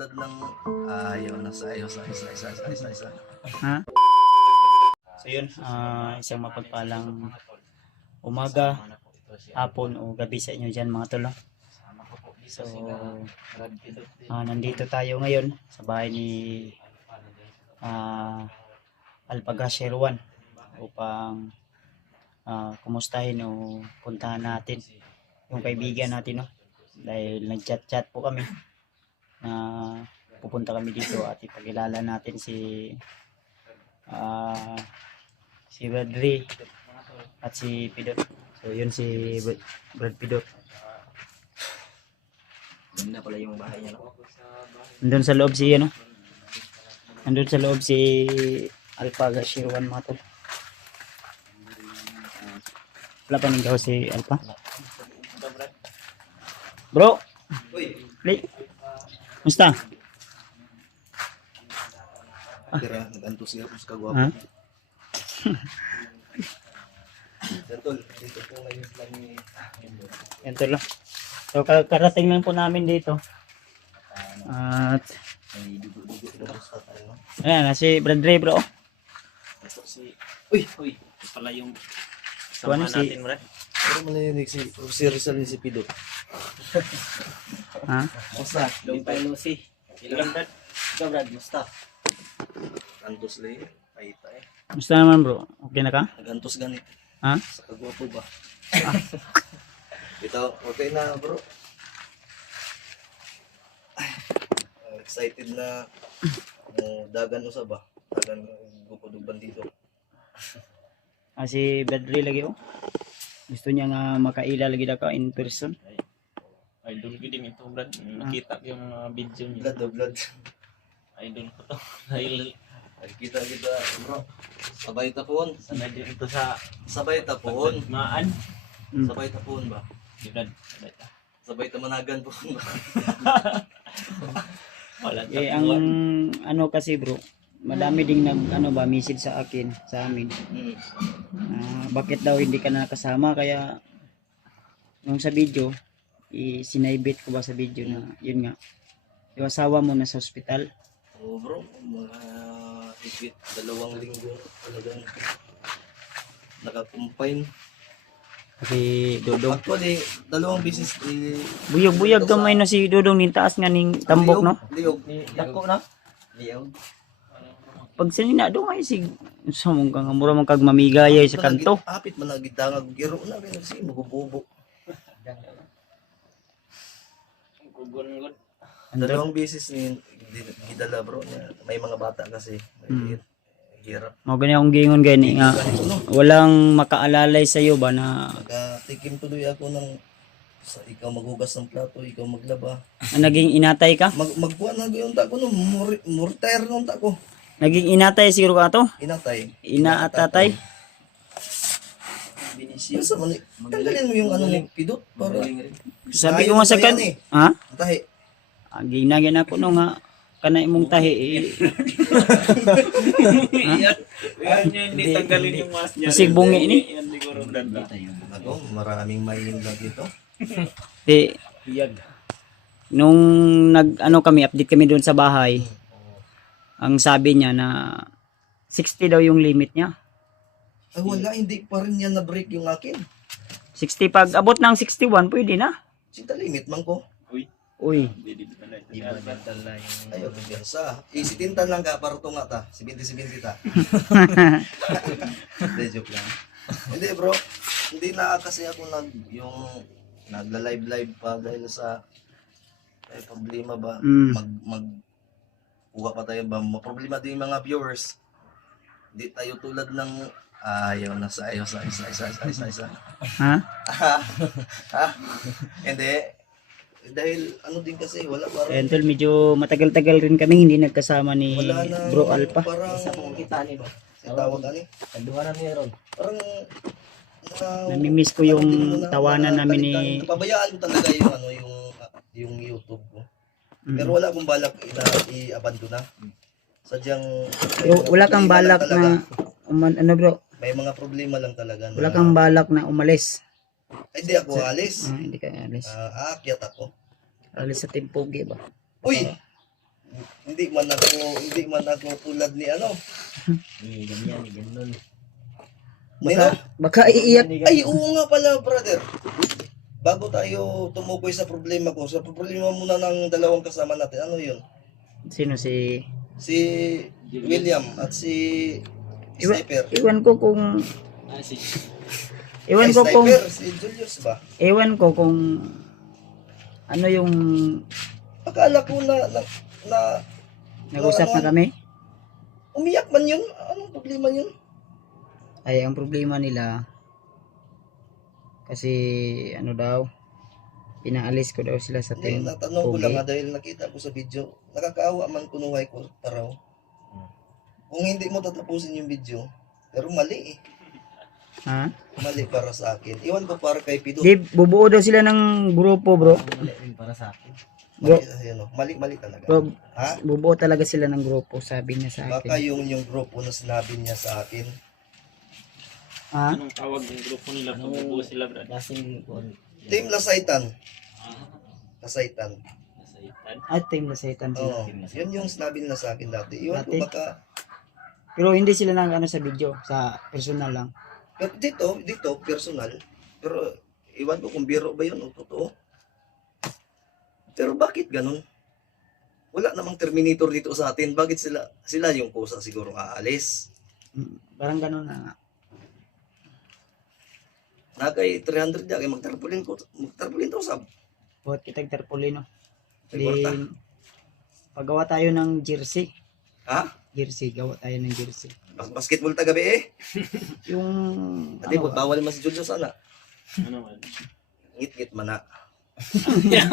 tulad ng ayaw na sa ayos isa. Ha? So yun, isang mapagpalang umaga, hapon o gabi sa inyo dyan mga tol. So, nandito tayo ngayon sa bahay ni Alpagasher 1 upang kumustahin o puntahan natin yung kaibigan natin, no? Dahil nag-chat po kami na pupunta kami dito at ipakilala natin si Bradley at si Pidot. So yun si Brad Pidot. Ganda pala yung bahay niya, no? Nandun sa loob si nandun sa loob si Alpagasher 1 mga tol. Wala pa nang si Alpa. Bro, play. Musta? Tira, nag-antos nga po sa kagwapo. Ha? Tol, dito po ngayon lang ni Yan tol. So karating lang po namin dito. At may dugo-dugo na basta tayo. ayan, si Bradley bro. Ito si... Uy, pala yung Kuha samahan si natin, Brad. Pero malayinig si Rizal ni si Pidot. ha? Basta, Long time no see. Ilang, Brad? Ikaw, Brad, musta? antos lang ay tayo. Musta naman bro? Okay na ka? Nag-antos ganit. Ha? Sa kagwapo ba? Ito, okay na bro. Excited na dagan usa ba? Dagan gupod-uban dito. Si Bradley lagi oh. Gusto niya nga makaila lagi ka in person. Idol ko din ito, Brad. Nakita ko yung mga video niya. Blood, blood. Idol ko to. Dahil Kita bro. Sabay tapon. sanay din ito sa Sabay tapon. pagdagmaan. Sabay tapon ba? Di, Brad. Sabay ta. Sabay tamanagan po ba? Wala Eh ang ano kasi bro, madami ding message sa akin, sa amin. Bakit daw hindi ka nakasama, kaya nung sa video sinaibit ko ba sa video na yun nga yung asawa mo nasa ospital. Oo bro, mga higit 2 linggo talagang nakakumpine. Kasi Dodong Actually, 2 beses buyog-buyog gamay no si Dodong ning taas nga ning tambok no. Liog. Dako na. Liog. Pag sinina do ay si sa mong kang mura man kag mamigayay sa kanto. Apit man nagidangag giro na kay nagsi magububo. Kugon-gon. 2 beses ni gidala bro niya. May mga bata kasi. Hirap. Mo gani akong gingon gani nga walang makaalalay sa iyo ba na Nagatikim tuloy ako ng sa ikaw maghugas ng plato, ikaw maglaba. naging inatay ka? Magkuha na yung tako no, mortar nung tako. Naging inatay siguro ka to? Inatay. Inaatatay? Binisyo sa mali. Tanggalin mo yung ano mo pidot para. Sabi ko nga sa kan, ha? Tahi. Ginagyan ako no nga kanay mong tahi Yan yung hindi tanggalin yung mask niya. Kasi bungi ni. Yan siguro, Brad. Ako, maraming maindag dito. Hiyag. Nung kami, update kami doon sa bahay, ang sabi niya na 60 daw yung limit niya. Ay wala, hindi pa rin yan na-break yung akin. 60 pag abot ng 61, pwede na. Sinta limit man ko. Uy, Ayaw ko yan sa. Isitintan lang ka para tunga ta. 70-70 ta. Hindi, joke lang. Hindi bro, hindi na kasi ako nagla-live pa dahil sa problema ba. Kuha pa tayo ba. Problema din yung mga viewers. Hindi tayo tulad ng ayaw na sa isa. ha? Ha? Hindi. Dahil ano din kasi wala parang Until medyo matagal-tagal rin kami hindi nagkasama ni wala na Bro Alpa. parang Kita ni ba? sa tawag ani Kaduha na niya ron. parang Namimiss ko yung tawanan namin ni pabayaan ko talaga yung yung YouTube ko. Pero wala akong balak i-abandon na. Sadyang wala kang balak na ano bro, may mga problema lang talaga na wala kang balak na umalis. Ay, hindi ako alis. Hindi ka alis. Aakyat ako. Alis sa Timpogi ba? Uy! hindi man ako tulad ni ano. Ganyan, ganun. Nino? Baka iiyak. Ay, oo nga pala, brother. Bago tayo tumukoy sa problema ko, sa problema muna ng dalawang kasama natin, ano yun? Sino si... Si William at si Sniper. Iwan ko kung... Si Iwan Ay, ko kung... Sniper, si Julius ba? Ewan ko kung... Ano yung... Akala ko na Nag-usap ano, na kami? umiyak man yun. Anong problema yun? Ay, ang problema nila... Kasi ano daw... Pinaalis ko daw sila sa Hindi, team. natanong ko Pogi. lang dahil nakita ko sa video. Nakakaawa man kunuhay ko paraw. Kung hindi mo tatapusin yung video, pero mali eh. Ha? Mali para sa akin. Iwan ko para kay Pido. Di, bubuo daw sila ng grupo, bro. Mali rin para sa akin. Mali, ayun, mali talaga. Bro, Ha? bubuo talaga sila ng grupo, sabi niya sa Baka akin. yung grupo na sinabi niya sa akin. Ha? Anong tawag ng grupo nila? Pagbubuo sila, Brad. Kasing Team Lasaitan. Lasaitan. Nasaitan. At team na satan sila. Oo. Yun yung sinabi nila sa akin dati. Iwan ko Dati? baka... Pero hindi sila nang ano sa video, sa personal lang. Pero dito, personal. Pero iwan ko kung biro ba yun o totoo. Pero bakit ganun? Wala namang Terminator dito sa atin. Bakit sila yung kusa siguro aalis? Parang ganun na nga. Nakay 300 ya kay magtarpulin to sab. Buhat kitag tarpaulin, no? Ay, kwarta. Then, paggawa tayo ng jersey. Ha? Jersey, gawa tayo ng jersey. Basketball ta gabi eh. Yung, Ate, bawal man si Julio sana. Ano man? Ngit-ngit man na. Kaya,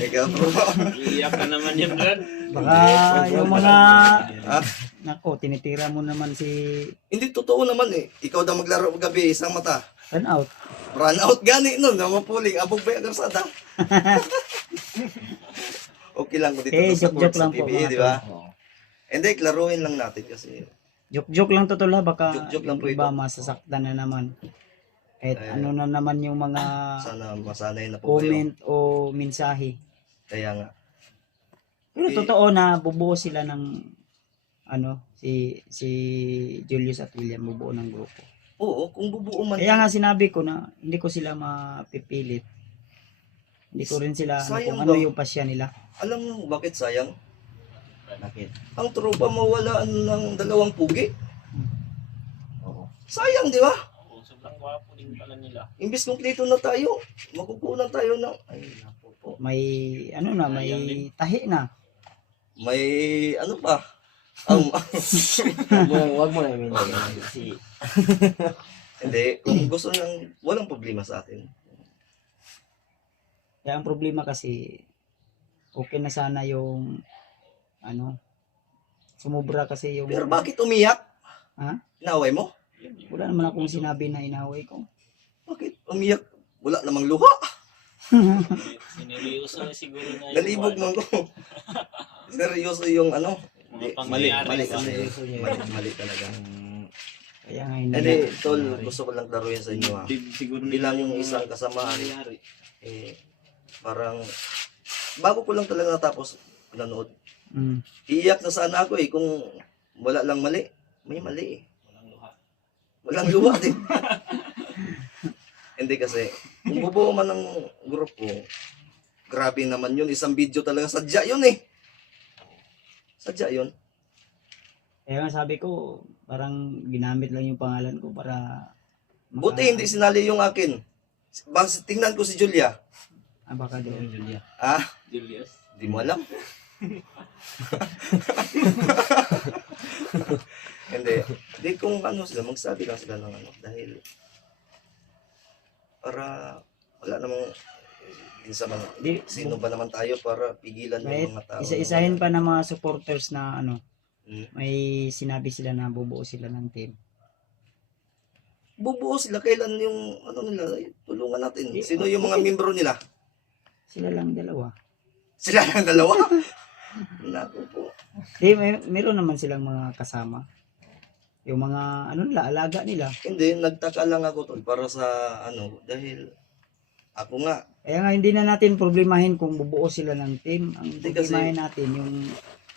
Ikaw bro. iiyak ka naman yan, Brad. baka yung mga, Ha? nako, tinitira mo naman si Hindi totoo naman eh. Ikaw daw maglaro gabi isang mata. run out. Run out gani nun, namapuling. Abog ba yung karsada? Okay lang ko dito Eh, sa joke-joke court sa lang po, PBA, mga di ba? Oo. Hindi, klaruin lang natin kasi. Joke-joke lang to tol ha, baka Joke-joke lang yung po iba ito. masasaktan na naman. Kahit Ayun. ano na naman yung mga Sana masanay na po kayo. comment o mensahe. Kaya nga. Pero Eh, totoo na bubuo sila ng ano, si Julius at William bubuo ng grupo. Oo, kung bubuo man. Kaya nga sinabi ko na hindi ko sila mapipilit. Hindi ko rin sila ano, Sayang kung ano ba? yung pasya nila. Alam mo bakit sayang? Bakit? Ang tropa mawalaan ng dalawang pugi. Oo. Sayang, di ba? Oo, sobrang gwapo din pala nila. Imbis kumpleto na tayo, makukunan tayo ng, ay, naku po. May ano na, may Sayang din. tahi na. May, ano pa? Wag mo na yung si Hindi, kung gusto lang, walang problema sa atin. Kaya ang problema kasi okay na sana yung ano, sumubra kasi yung Pero bakit umiyak? Ha? Inaway mo? Wala naman akong sinabi na inaway ko. Bakit umiyak? Wala namang luha. Sineryoso siguro na Nalibog man ko. Seryoso yung ano. Mga Mali, pangyayari. mali sa- kasi. seryoso niya. Mali talaga. Kaya nga hindi. Hindi, tol, gusto ko lang laruin sa inyo ha. Siguro Bilang yung isang kasamahan, pangyayari. eh, parang, bago ko lang talaga natapos nanood. Mm. Iiyak na sana ako eh, kung wala lang mali. May mali eh. Walang luha. Walang luwa din. Hindi kasi, kung bubuo man ng grupo, grabe naman yun. Isang video talaga, sadya yun eh. Sadya yun. Kaya nga sabi ko, parang ginamit lang yung pangalan ko para Buti hindi sinali yung akin. Bas, tingnan ko si Julia. baka doon. Julia. Ah, Julius. di mo alam. Hindi. Di kung ano sila, magsabi lang sila ng ano. Dahil, para, wala namang, minsan man, Di, sino ba naman tayo para pigilan kahit yung mga tao. isa-isahin pa ng mga supporters na ano, Hmm. may sinabi sila na bubuo sila ng team. Bubuo sila, kailan yung, ano nila, tulungan natin. Di- Sino yung mga membro nila? Sila lang dalawa. Sila lang dalawa. Naku po. Di, meron naman silang mga kasama. Yung mga ano nila, alaga nila. Hindi, nagtaka lang ako tol para sa ano, dahil Ako nga, Kaya nga hindi na natin problemahin kung bubuo sila ng team. Ang Hindi kasi- problemahin natin yung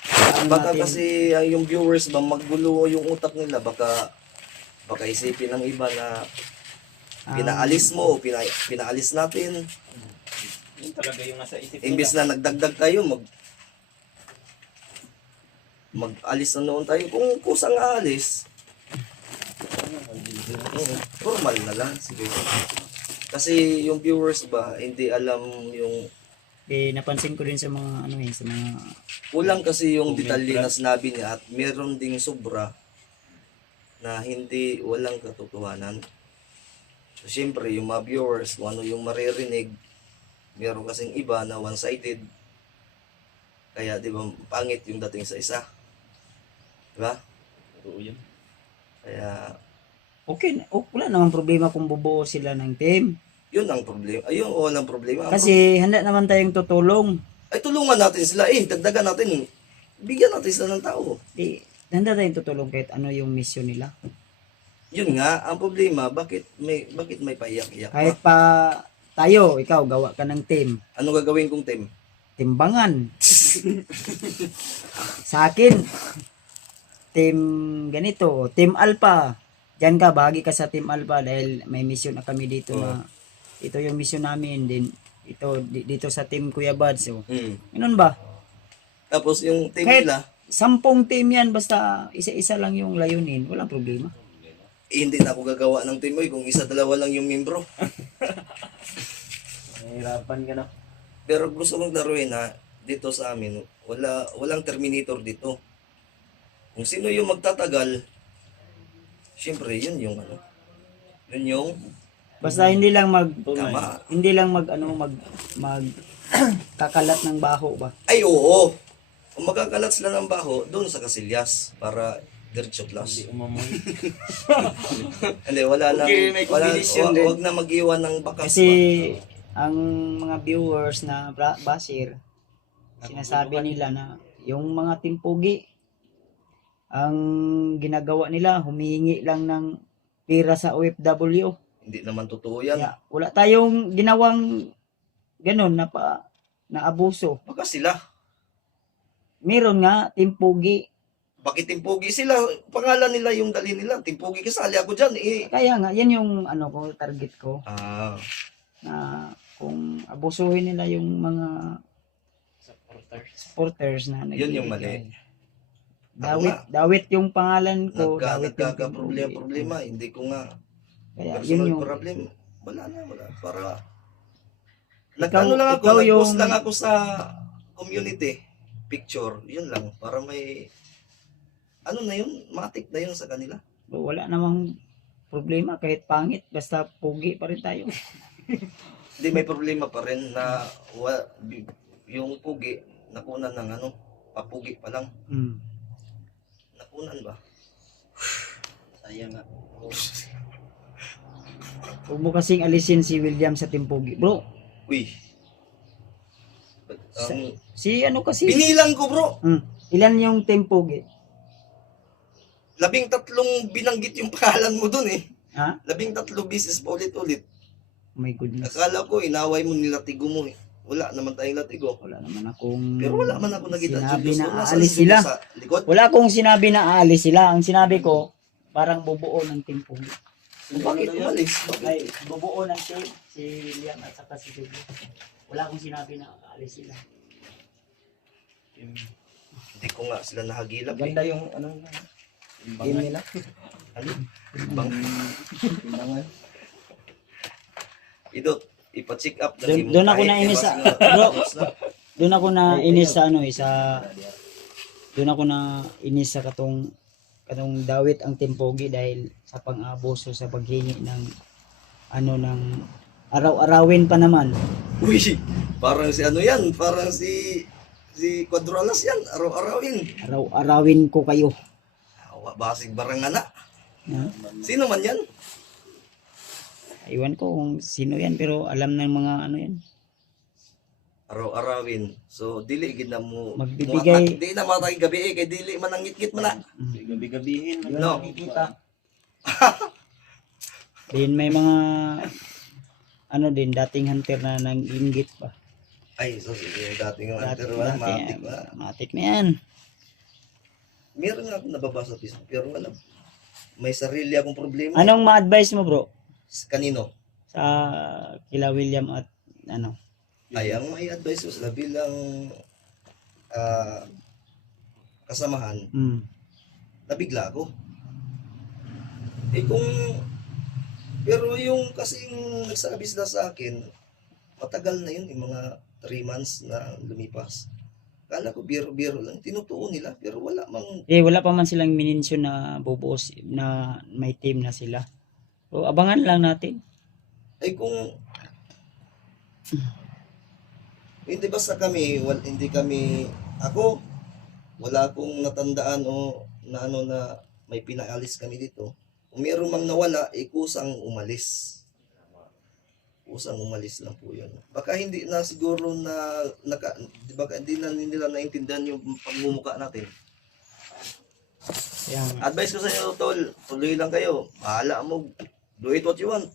ano baka natin, kasi yung viewers ba maggulo yung utak nila, baka isipin ng iba na pinaalis mo o pinaalis natin. Yun talaga yung nasa isip Imbis na nagdagdag tayo, mag-alis na noon tayo. Kung kusang aalis, formal na lang siguro. Kasi yung viewers ba, hindi alam yung napansin ko din sa mga ano sa mga kulang kasi yung Comment detalye lang. na sinabi niya at meron ding sobra na walang katotohanan. So, syempre, yung mga viewers, kung ano yung maririnig, meron kasing iba na one-sided. Kaya, di ba, pangit yung dating sa isa. Di ba? Oo yun. Kaya, okay, wala namang problema kung bubuo sila ng team. yun ang problema. Ayun, walang problema. Kasi handa naman tayong tutulong. Ay, tulungan natin sila. Dagdagan natin. Bigyan natin sila ng tao. Handa tayong tutulong kahit ano yung mission nila. Yun nga, ang problema, bakit may paiyak-iyak Kahit pa? pa tayo, ikaw, gawa ka ng team. Ano gagawin kong team? Timbangan. Sa akin, team ganito, team Alpha. Diyan ka, bahagi ka sa team Alpha dahil may mission na kami dito na ito yung mission namin din. Ito, dito sa team Kuya Bad. So, ganun ba? Tapos yung team Kahit- nila, 10 team yan, basta isa-isa lang yung layunin. Walang problema. hindi na ako gagawa ng team kung isa dalawa lang yung membro. Nahihirapan ka na. Pero gusto kong laruin na dito sa amin, walang Terminator dito. Kung sino yung magtatagal, syempre yun yung ano. Yun yung Basta hindi lang tama. mag kakalat ng baho ba. Ay oo. Kung magkakalat sila ng baho, doon sa Casillas para diretso Hindi class. umamoy. Hindi, wala lang. Okay, may combination din. Wag na mag-iwan ng bakas Kasi ba? ang mga viewers na basir, sinasabi nila na yung mga timpugi, ang ginagawa nila, humihingi lang ng pira sa OFW. Hindi naman totoo yan. Kaya wala tayong ginawang ganun na abuso. Baka sila. Meron nga timpugi. Bakit timpugi sila? Pangalan nila yung dali nila. Timpugi kasali ako dyan eh. Kaya nga, yan yung ano ko, target ko. Ah, Na kung abusuhin nila yung mga Supporters. supporters na yun yung mali. Dawit yung pangalan ko, dawit yung Nagkaka-problema. Hindi ko nga Kaya yun personal yung problem. Wala. Para Ikaw- nag-ano lang ako, ikaw nag-post yung- lang ako sa community picture. Yun lang. Para may ano na yun, matik na yun sa kanila. wala namang problema kahit pangit, basta pugi pa rin tayo. Hindi, may problema pa rin na yung pugi, nakunan ng ano, papugi pa lang. Hmm. Nakunan ba? Sayang nga. Huwag mo kasing alisin si William sa timpugi. Bro, Uy. si ano kasi, Binilang ko bro. ilan yung timpugi? 13 binanggit yung pangalan mo dun eh. Ha? 13 beses pa ulit-ulit. Oh my goodness. Akala ko, inaway mo nilatigo mo eh. Wala naman tayong latigo. Wala naman akong Pero wala man ako nakita. sinabi Diyos na ko, nasa aalis likod sila. Sa likod. Wala akong sinabi na aalis sila. Ang sinabi ko, parang bubuo ng timpugi. Bakit umalis? Ay, bubuo ng team si William at saka si Dugo. Wala akong sinabi na aalis sila. Hindi ko nga sila nahagilap eh. Ganda yung ano game nila. Ano? Bang, Timbangan. idot, ipa-check up. Doon ako nainis sa bro. Doon ako na inis sa ano doon ako na inis sa katong dawit ang timpogi dahil sa pang-abuso sa paghingi ng ng araw-arawin pa naman. Uy, parang si ano yan, parang si Quadralas yan, araw-arawin. Araw-arawin ko kayo. Basig barangana. Ha? Sino man yan? Iwan ko kung sino yan pero alam ng mga ano yan. Araw-arawin. So, dili gid na mo. Magbibigay- Di na matay gabi kay dili man ang ngit-ngit man na. Gabi-gabihin. Yun No. ang nakikita. Then may mga ano din, dating hunter na nang inggit pa. Ay, so yung dating Dati, hunter, wala, matik ba? matik na yan. Meron nga akong nababasa sa Facebook, pero wala. May sarili akong problema. Anong ma-advise mo bro? Kanino? Sa kila William at ano? Ay, ang may advice ko sila bilang kasamahan, Mm. nabigla ako. Eh kung, pero yung kasing nagsabi sila sa akin, matagal na yun, yung mga 3 months na lumipas. Kala ko biro-biro lang, tinutuon nila, pero wala mang, Wala pa man silang minensyon na bubuos na may team na sila. So, abangan lang natin. ay kung, hindi basta kami, hindi kami, ako, wala akong natandaan o na ano na may pinaalis kami dito. Kung meron mang nawala, kusang umalis. Kusang umalis lang po yun. Baka hindi na siguro na, baka hindi na nila naintindihan yung pagmumuka natin. Yan. Advice ko sa inyo, tol, tuloy lang kayo. Bahala mo, do it what you want.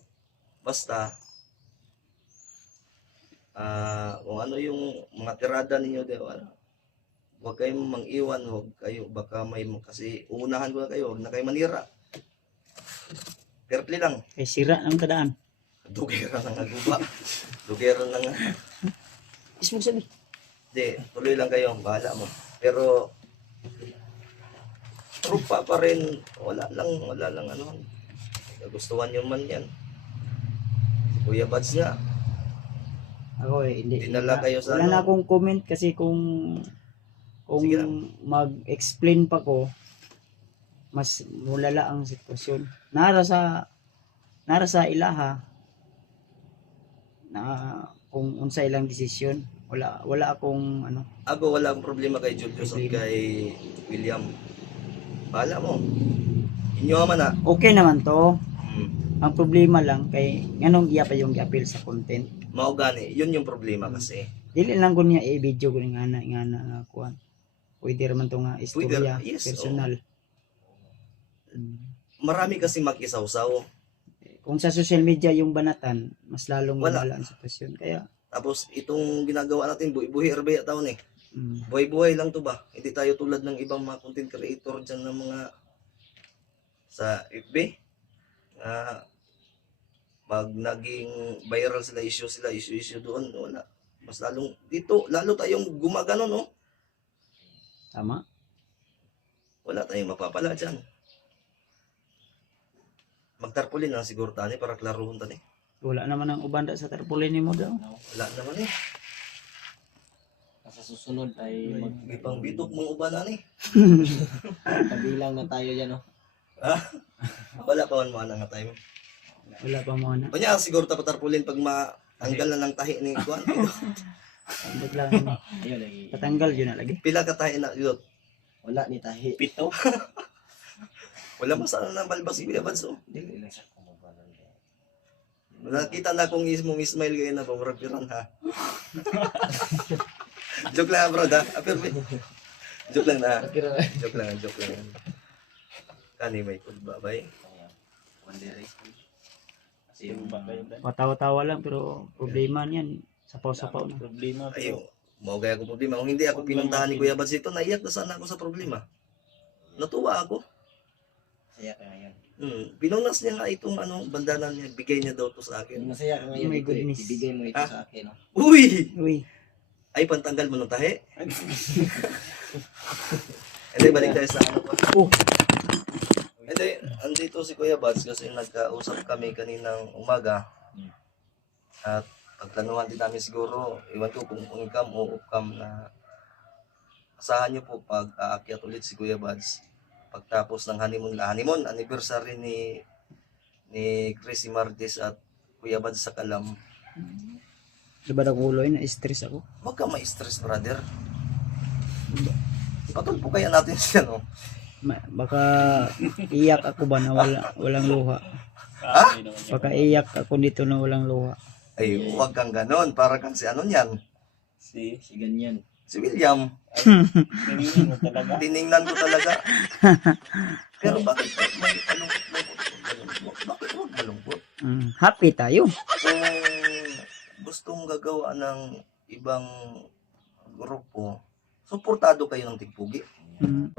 Basta, kung ano yung mga tirada ninyo, huwag kayong mang-iwan, huwag kayo, baka may, kasi uunahan ko na kayo, huwag na kayo manira. Fairplay lang. Kay sira ng tadaan. Dugera na nga guba. Dugera na nga. Ismong sabi. Hindi, tuloy lang kayo, bahala mo. Pero, trupa pa rin, wala lang ano. Gustuhan nyo man yan. Si Kuya Bads nga, Ako hindi. dinala kayo sa Wala na ano. akong comment kasi kung Sige lang. mag-explain pa ko, mas mulala ang sitwasyon. Nara sa ilaha na kung unsa ilang desisyon, wala akong ano. Ako wala akong problema kay Julius at kay William. Bahala mo. Inyo man na. Okay naman to. Hmm. Ang problema lang kay nganong iya pa yung gi-appeal sa content. Mao gani, yun yung problema kasi. Dili lang ko niya i-video ko nga na kuan. Pwede raman to nga istorya yes, personal. Marami kasi mag-isawsaw. Kung sa social media yung banatan, mas lalong Wala. lumala ang sitwasyon. Kaya Tapos itong ginagawa natin, buhi-buhi erbaya taon eh. mm, Buhay-buhay lang to ba? Hindi tayo tulad ng ibang mga content creator dyan ng mga sa FB. Pag naging viral sila, issue doon, wala. Mas lalong, dito, lalo tayong gumagano, no? tama. Wala tayong mapapala dyan. Magtarpulin lang siguro tani para klaruhon tani. Wala naman ang ubanda sa tarpaulin mo daw. Wala naman eh. Sa susunod ay Ipang bitok mga ubanan eh. magpabilang na tayo dyan, no? Wala pa man mga nga time. Wala pa mo na. Kanya siguro tapatarpulin pag matanggal na ng tahi ni Kuan. Ambot lang. Ayun, lagi. Patanggal yun na lagi. Pila ka tahi na yun. Wala ni tahi. 7. Wala masala ng balbas si Kuya Bads, oh. Dili lang sa kumubanan. Nakita na kong mong smile kayo na pamurapiran ha. Joke lang bro ha. Pero joke lang na. Joke lang. Kani may kulba ba eh? One direction. Kasi yung ba kayo Brad? Patawa-tawa lang pero problema niyan. Sapaw-sapaw na. Problema Ayaw. pero Mau gaya ko problema. Kung hindi ako pinuntahan ni Kuya Bads ito, naiyak na sana ako sa problema. Natuwa ako. Masaya ka ngayon. Pinunas niya nga itong bandanan niya. Bigay niya daw to sa akin. Masaya ka ngayon. Oh my Ito, goodness. ibigay mo ito sa akin, no? Uy! Uy, Ay, pantanggal mo ng tahi. Hindi, balik tayo sa ano ko. oh, Hindi, andito si Kuya Bads kasi nagkausap kami kaninang umaga. At pagplanuhan din namin siguro, iwan ko kung income o upcome na asahan niyo po pag aakyat ulit si Kuya Bads. Pagtapos ng honeymoon anniversary ni Chrissy Martes at Kuya Bads sa Kalam. diba na ulo na stress ako. Huwag ka ma-stress, brother. Patulpo kaya natin siya, no? Baka iyak ako ba na walang luha. Hindi naman Baka iyak ako dito na walang luha. Ay, huwag kang ganon. Para kang si ano niyan. si ganyan. Si William. Ganyan mo talaga. Tiningnan ko talaga. Pero bakit may malungkot? Bakit huwag malungkot? Happy tayo. Kung gustong gagawa ng ibang grupo, suportado kayo ng Tigpugi. Mm.